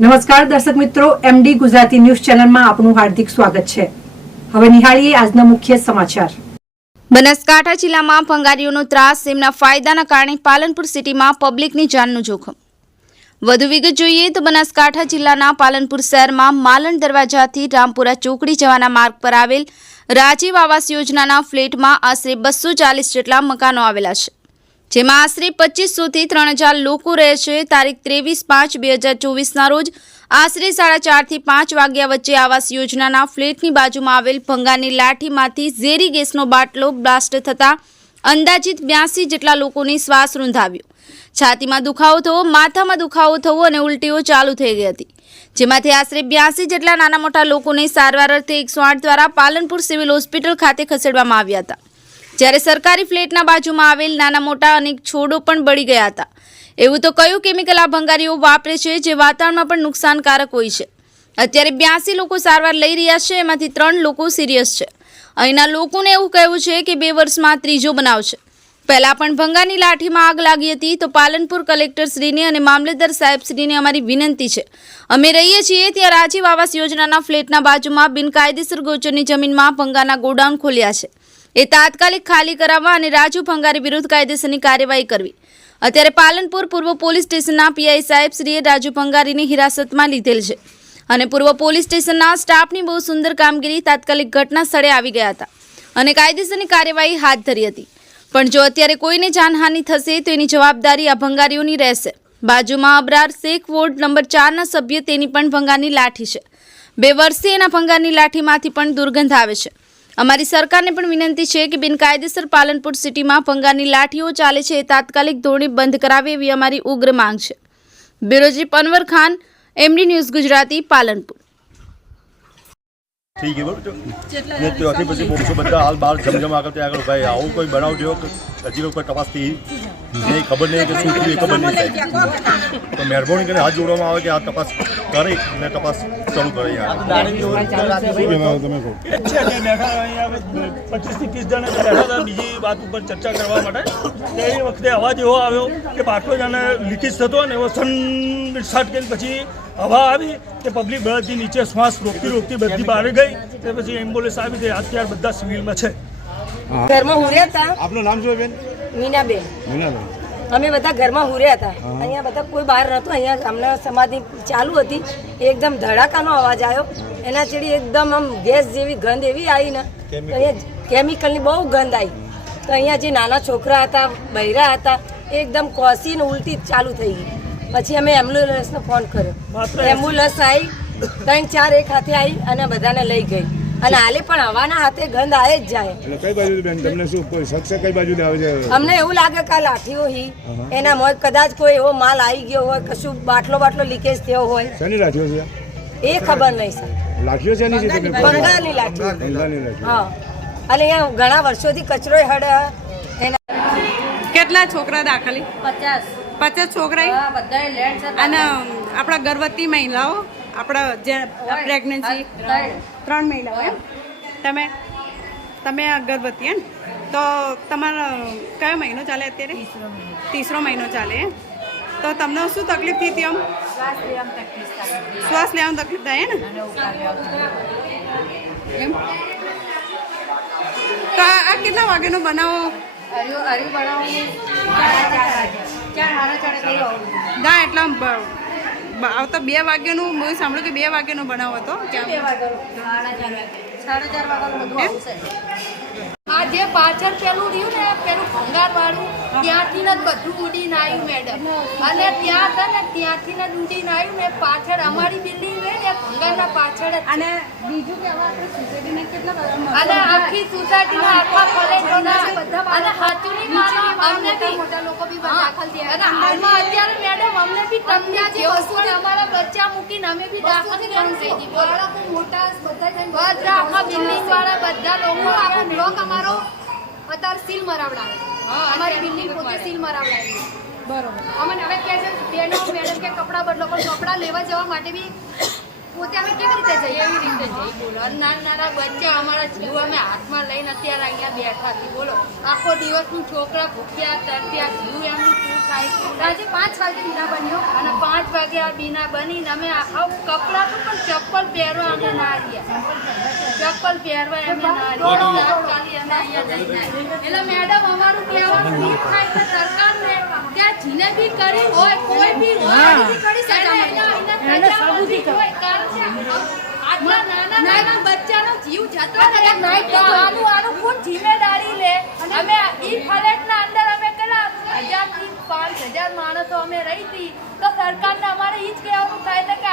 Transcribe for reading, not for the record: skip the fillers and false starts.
નમસ્કાર દર્શક મિત્રો, એમડી ગુજરાતી ન્યૂઝ ચેનલમાં આપનું હાર્દિક સ્વાગત છે। હવે નિહાળીએ આજના મુખ્ય સમાચાર। બનાસકાંઠા જિલ્લામાં ભંગારીઓનો ત્રાસ, તેમના ફાયદાના કારણે પાલનપુર સિટીમાં પબ્લિકની જાનનું જોખમ। વધુ વિગત જોઈએ તો બનાસકાંઠા જિલ્લાના પાલનપુર શહેરમાં માલણ દરવાજાથી રામપુરા ચોકડી જવાના માર્ગ પર આવેલ રાજીવ આવાસ યોજનાના ફ્લેટમાં આશરે 240 જેટલા મકાનો આવેલા છે, જેમાં આશરે 2500 થી 3000 લોકો રહે છે। તારીખ 23/5/2024ના રોજ આશરે 4:30 થી 5 વાગ્યા વચ્ચે આવાસ યોજનાના ફ્લેટની બાજુમાં આવેલ ભંગારની લાઠીમાંથી ઝેરી ગેસનો બાટલો બ્લાસ્ટ થતા અંદાજિત 82 જેટલા લોકોને શ્વાસ રૂંધાવ્યો, છાતીમાં દુખાવો થવો, માથામાં દુખાવો થવો અને ઉલટીઓ ચાલુ થઈ ગઈ હતી, જેમાંથી આશરે 82 જેટલા નાના મોટા લોકોને સારવાર અર્થે 108 દ્વારા પાલનપુર સિવિલ હોસ્પિટલ ખાતે ખસેડવામાં આવ્યા હતા, જ્યારે સરકારી ફ્લેટના બાજુમાં આવેલ નાના મોટા અનેક છોડો પણ બળી ગયા હતા। એવું તો કયું કેમિકલ આ ભંગારીઓ વાપરે છે જે વાતાવરણમાં પણ નુકસાનકારક હોય છે। અત્યારે 82 લોકો સારવાર લઈ રહ્યા છે, એમાંથી 3 લોકો સિરિયસ છે। અહીંના લોકોને એવું કહેવું છે કે 2 વર્ષમાં ત્રીજો બનાવ છે। પહેલા પણ ભંગારની લાઠીમાં આગ લાગી હતી, તો પાલનપુર કલેક્ટર શ્રીને અને મામલતદાર સાહેબ શ્રીને અમારી વિનંતી છે, અમે રહીએ છીએ ત્યાં રાજીવ આવાસ યોજનાના ફ્લેટના બાજુમાં બિનકાયદેસર ગોચરની જમીનમાં ભંગારના ગોડાઉન ખોલ્યા છે, એ તાત્કાલિક ખાલી કરાવવા અને રાજુ ભંગારી વિરુદ્ધ કાયદેસરની કાર્યવાહી કરવી। અત્યારે પાલનપુર પૂર્વ પોલીસ સ્ટેશનના પીઆઈ સાહેબ શ્રીએ રાજુ ભંગારીની હિરાસતમાં લીધેલ છે અને પૂર્વ પોલીસ સ્ટેશનના સ્ટાફની બહુ સુંદર કામગીરી તાત્કાલિક ઘટના સ્થળે આવી ગયા હતા અને કાયદેસરની કાર્યવાહી હાથ ધરી હતી। પણ જો અત્યારે કોઈને જાનહાનિ થશે તો એની જવાબદારી આ ભંગારીઓની રહેશે। બાજુમાં અબરાર શેખ વોર્ડ નંબર 4ના સભ્ય, તેની પણ ભંગારની લાઠી છે। 2 વર્ષથી એના ભંગારની લાઠીમાંથી પણ દુર્ગંધ આવે છે। અમારી સરકારને પણ વિનંતી છે કે બિનકાયદેસર પાલનપુર સિટીમાં ભંગારની લાઠીઓ ચાલે છે એ તાત્કાલિક ધોરણે બંધ કરાવે એવી અમારી ઉગ્ર માંગ છે। Bureau chief Anwar Khan, MD news Gujarati, Palanpur. ठीक है बराबर ने त्योहार પછી બોક્સો બધા હાલ બહાર જમજમ આગળ ત્યાં આગળ ભાઈ આવું કોઈ બનાવ જેવો હજી લોકો તપાસ થઈ નહીં, ખબર નહીં કે શું થયું એ ખબર નહીં થાય, તો મહેરબાની કરીને હાથ જોડવામાં આવે કે આ તપાસ કરે અને તપાસ ચાલુ કરે। બેઠા 25 થી 30 જણા બેઠા હતા બીજી વાત ઉપર ચર્ચા કરવા માટે। એ વખતે અવાજ એવો આવ્યો કે બાટલો જાણે લીકેજ થતો ને એવો સનસાટ કરીને પછી હવા આવી કે પબ્લિક બધી નીચે શ્વાસ રોકતી બધી બહાર ગઈ, તે પછી એમ્બ્યુલન્સ આવી ગઈ। અત્યારે બધા સિવિલમાં છે। ઘરમાં હુર્યા હતા। આપનું નામ શું બેન? મીનાબેન। અમે બધા ઘરમાં હુર્યા હતા। અહીંયા બધા કોઈ બહાર નહોતું। અહીંયા અમને સમાધિ ચાલુ હતી, એકદમ ધડાકાનો અવાજ આવ્યો, એના ચડી એકદમ આમ ગેસ જેવી ગંધ એવી આવી ને, અહીંયા કેમિકલની બહુ ગંધ આવી। તો અહીંયા જે નાના છોકરા હતા, બૈરા હતા, એકદમ કોસીને ઉલટી ચાલુ થઈ ગઈ। પછી અમે એમ્બ્યુલન્સનો ફોન કર્યો, એમ્બ્યુલન્સ આવી 3-4 એક હાથે આવી અને બધાને લઈ ગઈ, અને હાલે પણ હવાના હાથે ગંધ આવે જ જાય। એટલે કઈ બાજુ બેન તમને શું કોઈ શખ્સ કઈ બાજુ આવે છે? અમને એવું લાગે કે આ લાઠીઓ હી એના મોય કદાચ કોઈ એવો માલ આવી ગયો હોય, કશું બાટલો લીકેજ થયો હોય। શેની લાઠીઓ છે એ ખબર નહીં સર। લાઠીઓ શેની છે તમને? બંગાળની લાઠી। હા, અને અહીંયા ઘણા વર્ષોથી કચરો હડ એના। કેટલા છોકરા દાખલ? 50 છોકરા અને આપણા ગર્ભવતી મહિલાઓ, આપણા જે પ્રેગ્નન્સી 3 મહિલાઓ એમ? તમે ગર્ભવતી એમ? તો તમારો કયો મહિનો ચાલે અત્યારે? 3રો મહિનો ચાલે એમ? તો તમને શું તકલીફ થઈ હતી? આમ શ્વાસ લેવામાં તકલીફ થાય ને એમ? તો આ કેટલા વાગ્યાનો બનાવો? ના, એટલે આવતા 2 વાગ્યાનું મેં સાંભળ્યું કે 2 વાગ્યાનો બનાવ હતો। આ જે પાછળ પેલું રહ્યું ને, પેલું ભંગાર વાળું, ત્યાંથી જ બધું ઉડીને આવ્યું મેડમ, અને ત્યાં હતા ને ત્યાંથી જ ઉડીને આવ્યું ને પાછળ અમારી બિલ્ડિંગ રહી ને ભંગારના પાછળ જ। અને બીજું કે આપણી સોસાયટીને કેટલા, અને આખી સોસાયટીના આખા ફલેટોના અને હાથુની માનો અમને બી મોટા લોકો બી દાખલ થયા, અને હાલમાં અત્યારે મેડમ અમને બી તમને જે વસ્તુ અમારા બચ્ચા મૂકીને અમે બી દાખલ થવાનું થઈ ગઈ। બાળકો મોટા બધા આખા બિલ્ડિંગ વાળા બધા લોકો આખો બ્લોક અમારો અત્યારે સીલ મરાવડાવે છે। અમારી બિલ્ડિંગ પોતે સીલ મરાવડાવે છે। બરોબર। અમને હવે કહે છે બેનો મેડમ કે કપડાં બદલો, પણ કપડાં લેવા જવા માટે બી પોતે અમે કેવી રીતે જઈએ એવી રીતે જઈ બોલો અને નાના બચ્ચા અમારા જીવ અમે હાથમાં લઈને અત્યારે અહીંયા બેઠા છીએ બોલો આખો દિવસનું છોકરા ભૂખ્યા તરસ્યા જીવ એમનું શું થાય આજે 5 વાગે બીના બન્યો અને 5 વાગે આ બીના બનીને અમે આખા કપડાં પણ ચપ્પલ પહેરવા અમે ના રહ્યા ચપ્પલ પહેરવા અમે ના રહ્યા તાત્કાલિક અમે અહીંયા જઈને એટલે મેડમ અમારું કહેવાનું ઈ થાય કે સરકારને ત્યાં જીનેબી કરી હોય કોઈ બી હોય કરી શકે આટલા નાના બચ્ચાનો જીવ જતો આનું કોણ જિમ્મેદારી લે અમે ઈ ફ્લેટના અંદર અમે કેટલા 1000 થી 5000 માણસો અમે રહી હતી તો સરકારને અમારે ઈ જ કહેવાનું થાય છે કે